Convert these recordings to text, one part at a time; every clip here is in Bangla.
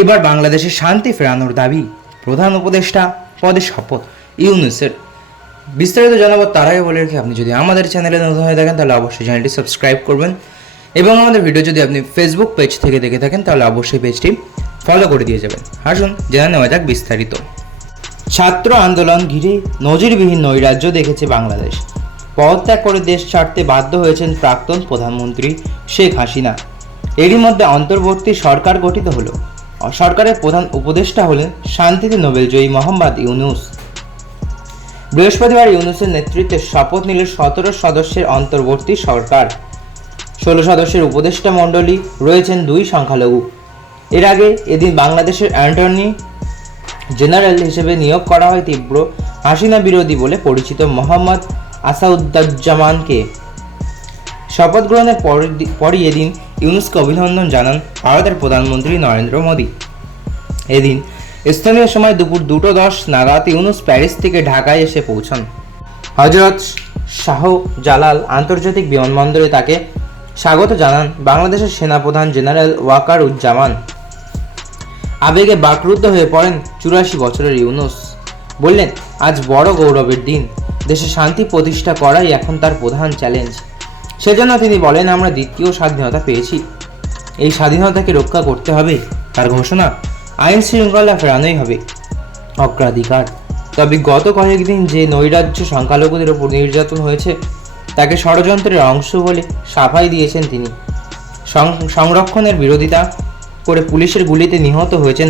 এবার বাংলাদেশে শান্তি ফেরানোর দাবি, প্রধান উপদেষ্টা পদে শপথ ইউনূসের। বিস্তারিত জানাবো তার আগে বলে রাখি, আপনি যদি আমাদের চ্যানেলে নতুন হয়ে থাকেন তাহলে অবশ্যই চ্যানেলটি সাবস্ক্রাইব করবেন এবং আমাদের ভিডিও যদি আপনি ফেসবুক পেজ থেকে দেখে থাকেন তাহলে অবশ্যই পেজটি ফলো করে দিয়ে যাবেন। আসুন জেনে নেওয়া যাক বিস্তারিত। ছাত্র আন্দোলন ঘিরে নজিরবিহীন নৈরাজ্য দেখেছে বাংলাদেশ। পদত্যাগ করে দেশ ছাড়তে বাধ্য হয়েছেন প্রাক্তন প্রধানমন্ত্রী শেখ হাসিনা। এরই মধ্যে অন্তর্বর্তী সরকার গঠিত হলো। সরকারের প্রধান উপদেষ্টা হলেন শান্তিতে নোবেলজয়ী মোহাম্মদ ইউনূস। বৃহস্পতিবার ইউনূসের নেতৃত্বে শপথ নিল 17 সদস্যের অন্তর্বর্তী সরকার। 16 সদস্যের উপদেষ্টা মণ্ডলী রয়েছেন 2 সংখ্যালঘু। এর আগে এদিন বাংলাদেশের অ্যাটর্নি জেনারেল হিসেবে নিয়োগ করা হয় তীব্র হাসিনা বিরোধী বলে পরিচিত মোহাম্মদ আসাদুজ্জামানকে। শপথ গ্রহণের পরই এদিন ইউনূসকে অভিনন্দন জানান ভারতের প্রধানমন্ত্রী নরেন্দ্র মোদী। এদিন স্থানীয় সময় দুপুর 2:10 নাগাদ ইউনূস প্যারিস থেকে ঢাকায় এসে পৌঁছান। হজরত শাহ জালাল আন্তর্জাতিক বিমানবন্দরে তাকে স্বাগত জানান বাংলাদেশের সেনাপ্রধান জেনারেল ওয়াকারুজ্জামান। আবেগে বাকরুদ্ধ হয়ে পড়েন 84 বছরের ইউনূস। বললেন, আজ বড় গৌরবের দিন, দেশে শান্তি প্রতিষ্ঠা করাই এখন তার প্রধান চ্যালেঞ্জ। সেজন্য তিনি বলেন, আমরা দ্বিতীয় স্বাধীনতা পেয়েছি, এই স্বাধীনতাকে রক্ষা করতে হবে। তার ঘোষণা, আইন শৃঙ্খলা ফেরানোই হবে অগ্রাধিকার। তবে গত কয়েকদিন যে নৈরাজ্য সংখ্যালঘুদের ওপর নির্যাতন হয়েছে তাকে ষড়যন্ত্রের অংশ বলে সাফাই দিয়েছেন তিনি। সংরক্ষণের বিরোধিতা করে পুলিশের গুলিতে নিহত হয়েছেন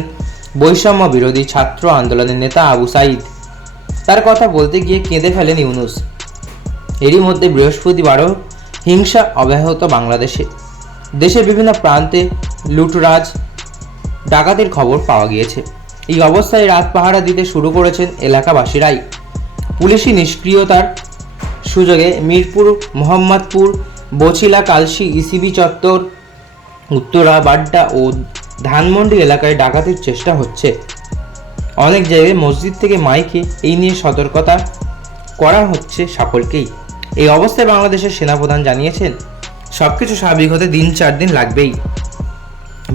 বৈষম্য বিরোধী ছাত্র আন্দোলনের নেতা আবু সাইদ। তার কথা বলতে গিয়ে কেঁদে ফেলেন ইউনূস। এরই মধ্যে বৃহস্পতিবারও হিংসা অব্যাহত বাংলাদেশে। দেশের বিভিন্ন প্রান্তে লুটরাজ ডাকাতির খবর পাওয়া গিয়েছে। এই অবস্থায় রাত পাহারা দিতে শুরু করেছেন এলাকাবাসীরাই। পুলিশি নিষ্ক্রিয়তার সুযোগে মিরপুর, মোহাম্মদপুর, বছিলা, কালশি, ইসিবি চত্বর, উত্তরা, বাড্ডা ও ধানমন্ডি এলাকায় ডাকাতির চেষ্টা হচ্ছে। অনেক জায়গায় মসজিদ থেকে মাইকে এই নিয়ে সতর্কতা করা হচ্ছে সকলকেই। এই অবস্থায় বাংলাদেশের সেনাপ্রধান জানিয়েছেন, সবকিছু স্বাভাবিক হতে 3-4 দিন লাগবেই।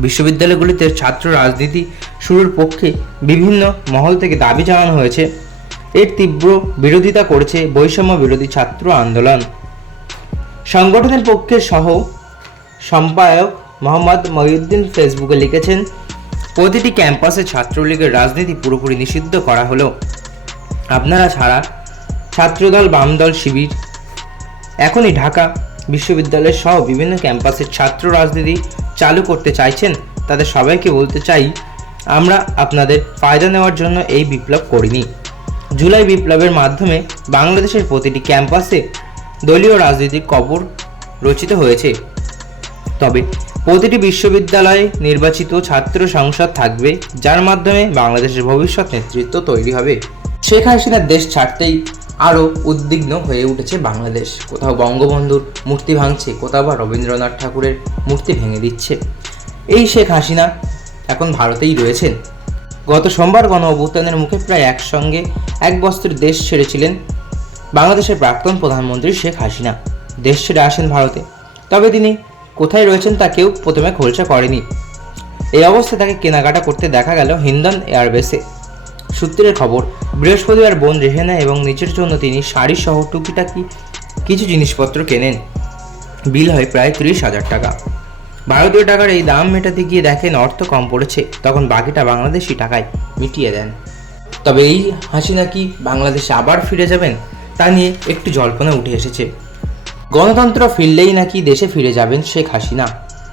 বিশ্ববিদ্যালয়গুলিতে ছাত্র রাজনীতি শুরুর পক্ষে বিভিন্ন মহল থেকে দাবি জানানো হয়েছে। এর তীব্র বিরোধিতা করেছে বৈষম্য বিরোধী ছাত্র আন্দোলন। সংগঠনের পক্ষে সহ সম্পাদক মোহাম্মদ মহিউদ্দিন ফেসবুকে লিখেছেন, প্রতিটি ক্যাম্পাসে ছাত্রলীগের রাজনীতি পুরোপুরি নিষিদ্ধ করা হলো। আপনারা ছাড়া ছাত্রদল, বামদল, শিবির এখনই ঢাকা বিশ্ববিদ্যালয় সহ বিভিন্ন ক্যাম্পাসে ছাত্র রাজনীতি চালু করতে চাইছেন, তাদের সবাইকে বলতে চাই, আমরা আপনাদের ফায়দা নেওয়ার জন্য এই বিপ্লব করিনি। জুলাই বিপ্লবের মাধ্যমে বাংলাদেশের প্রতিটি ক্যাম্পাসে দলীয় রাজনীতির কবর রচিত হয়েছে। তবে প্রতিটি বিশ্ববিদ্যালয়ে নির্বাচিত ছাত্র সংসদ থাকবে, যার মাধ্যমে বাংলাদেশের ভবিষ্যৎ নেতৃত্ব তৈরি হবে। শেখ হাসিনার দেশ ছাড়তেই আরও উদ্বিগ্ন হয়ে উঠেছে বাংলাদেশ। কোথাও বঙ্গবন্ধুর মূর্তি ভাঙছে, কোথাও বা রবীন্দ্রনাথ ঠাকুরের মূর্তি ভেঙে দিচ্ছে। এই শেখ হাসিনা এখন ভারতেই রয়েছেন। গত সোমবার গণ অভ্যুত্থানের মুখে প্রায় একসঙ্গে এক বস্ত্রের দেশ ছেড়েছিলেন বাংলাদেশের প্রাক্তন প্রধানমন্ত্রী শেখ হাসিনা। দেশ ছেড়ে আসেন ভারতে, তবে তিনি কোথায় রয়েছেন তা কেউ প্রথমে খোলসা করেনি। এই অবস্থায় তাকে কেনাকাটা করতে দেখা গেল হিন্দন এয়ারবেসে। সূত্রের খবর, বৃহস্পতিবার বোন রেহেনা এবং নিজের জন্য তিনি শাড়ি সহ টুকিটাকি কিছু জিনিসপত্র কেনেন। বিল হয় প্রায় 30,000 টাকা। ভারতীয় টাকার এই দাম মেটাতে গিয়ে দেখেন অর্থ কম পড়েছে, তখন বাকিটা বাংলাদেশি টাকায় মিটিয়ে দেন। তবে এই হাসিনা কি বাংলাদেশে আবার ফিরে যাবেন তা নিয়ে একটু জল্পনা উঠে এসেছে। গণতন্ত্র ফিরলেই নাকি দেশে ফিরে যাবেন শেখ হাসিনা,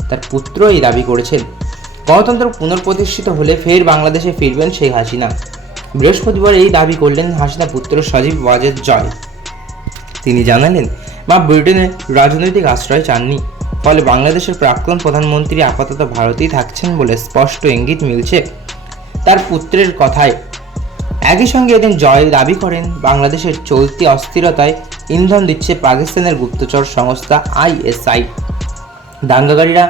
তার পুত্র এই দাবি করেছেন। গণতন্ত্র পুনঃপ্রতিষ্ঠিত হলে ফের বাংলাদেশে ফিরবেন শেখ হাসিনা। বৃহস্পতিবার এই দাবি করলেন হাসিনা পুত্র সজীব ওয়াজেদ জয়। তিনি জানালেন, মা ব্রিটেনে রাজনৈতিক আশ্রয় চাননি, ফলে বাংলাদেশের প্রাক্তন প্রধানমন্ত্রী আপাতত ভারতেই থাকছেন বলে স্পষ্ট ইঙ্গিত মিলছে তার পুত্রের কথায়। একই সঙ্গে এদিন জয় দাবি করেন, বাংলাদেশের চলতি অস্থিরতায় ইন্ধন দিচ্ছে পাকিস্তানের গুপ্তচর সংস্থা ISI। দাঙ্গাকারীরা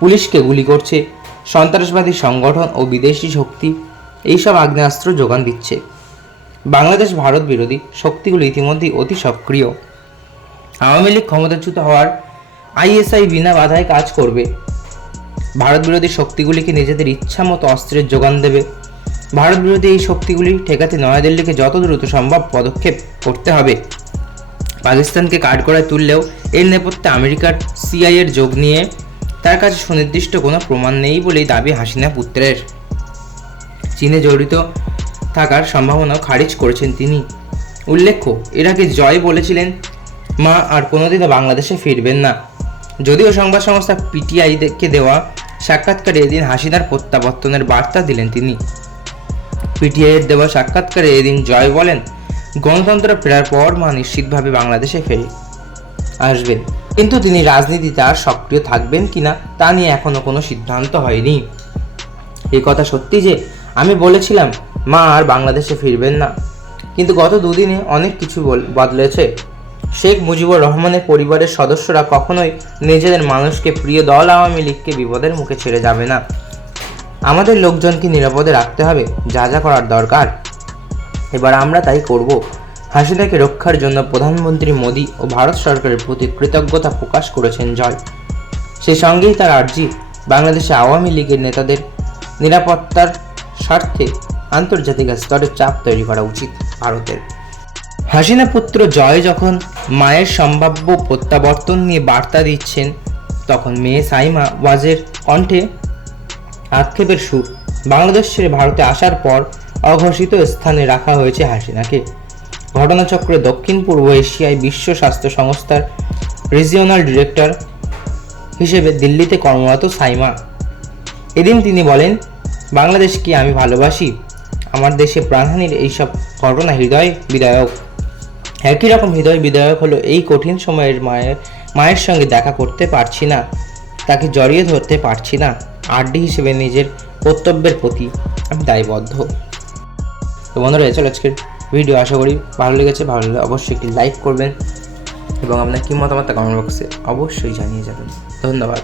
পুলিশকে গুলি করছে, সন্ত্রাসবাদী সংগঠন ও বিদেশি শক্তি এইসব আগ্নেয়াস্ত্র যোগান দিচ্ছে। বাংলাদেশ ভারত বিরোধী শক্তিগুলো ইতিমধ্যেই অতি সক্রিয়। আওয়ামী লীগ ক্ষমতাচ্যুত হওয়ার ISI বিনা বাধায় কাজ করবে। ভারত বিরোধী শক্তিগুলিকে নিজেদের ইচ্ছা মতো অস্ত্রের যোগান দেবে। ভারত বিরোধী এই শক্তিগুলি ঠেকাতে নয়াদিল্লিকে যত দ্রুত সম্ভব পদক্ষেপ করতে হবে। পাকিস্তানকে কাঠগড়ায় তুললেও এর নেপথ্যে আমেরিকার সিআইএর যোগ নিয়ে তার কাছে সুনির্দিষ্ট কোনো প্রমাণ নেই বলেই দাবি হাসিনা পুত্রের। চীনে জড়িত থাকার সম্ভাবনাও খারিজ করেছেন তিনি। উল্লেখ্য, এর আগে জয় বলেছিলেন মা আর কোনোদিনও বাংলাদেশে ফিরবেন না। যদিও সংবাদ সংস্থা পিটিআইকে দেওয়া সাক্ষাৎকারে এদিন হাসিনার প্রত্যাবর্তনের বার্তা দিলেন তিনি। পিটিআইয়ের দেওয়া সাক্ষাৎকারে এদিন জয় বলেন, গণতন্ত্র ফেরার পর মা নিশ্চিতভাবে বাংলাদেশে ফিরে আসবেন, কিন্তু তিনি রাজনীতিতে আর সক্রিয় থাকবেন কিনা তা নিয়ে এখনো কোনো সিদ্ধান্ত হয়নি। এই কথা সত্যি যে আমি বলেছিলাম মা আর বাংলাদেশে ফিরবেন না, কিন্তু গত দুদিনে অনেক কিছু বদলেছে। শেখ মুজিবুর রহমানের পরিবারের সদস্যরা কখনোই নিজেদের মানুষকে, প্রিয় দল আওয়ামী লীগকে বিপদের মুখে ছেড়ে যাবে না। আমাদের লোকজনকে নিরাপদে রাখতে হবে, যা যা করার দরকার এবার আমরা তাই করব। হাসিনাকে রক্ষার জন্য প্রধানমন্ত্রী মোদী ও ভারত সরকারের প্রতি কৃতজ্ঞতা প্রকাশ করেছেন জয়। সেই সঙ্গেই তার আর্জি, বাংলাদেশে আওয়ামী লীগের নেতাদের নিরাপত্তার স্বার্থে আন্তর্জাতিক স্তরে চাপ তৈরি করা উচিত ভারতের। হাসিনা পুত্র জয় যখন মায়ের সম্ভাব্য প্রত্যাবর্তন নিয়ে বার্তা দিচ্ছেন, তখন মেয়ে সাইমা ওয়াজের কণ্ঠে আক্ষেপের সুর। বাংলাদেশ ছেড়ে ভারতে আসার পর অঘোষিত স্থানে রাখা হয়েছে হাসিনাকে। ঘটনাচক্রে দক্ষিণ পূর্ব এশিয়ায় বিশ্ব স্বাস্থ্য সংস্থার রিজিওনাল ডিরেক্টর হিসেবে দিল্লিতে কর্মরত সাইমা। এদিন তিনি বলেন, বাংলাদেশকে আমি ভালোবাসি, আমার দেশে প্রাণহানির এইসব ঘটনা হৃদয় বিদায়ক। একই রকম হৃদয় বিদায়ক হলো এই কঠিন সময়ের মায়ের সঙ্গে দেখা করতে পারছি না, তাকে জড়িয়ে ধরতে পারছি না। আরডি হিসেবে নিজের কর্তব্যের প্রতি আমি দায়বদ্ধ। তো বন্ধুরা, এই ছিল আজকের ভিডিও। আশা করি ভালো লেগেছে। ভালো লাগলে অবশ্যই একটি লাইক করবেন এবং আপনার কী মতামত কমেন্ট বক্সে অবশ্যই জানিয়ে যাবেন। ধন্যবাদ।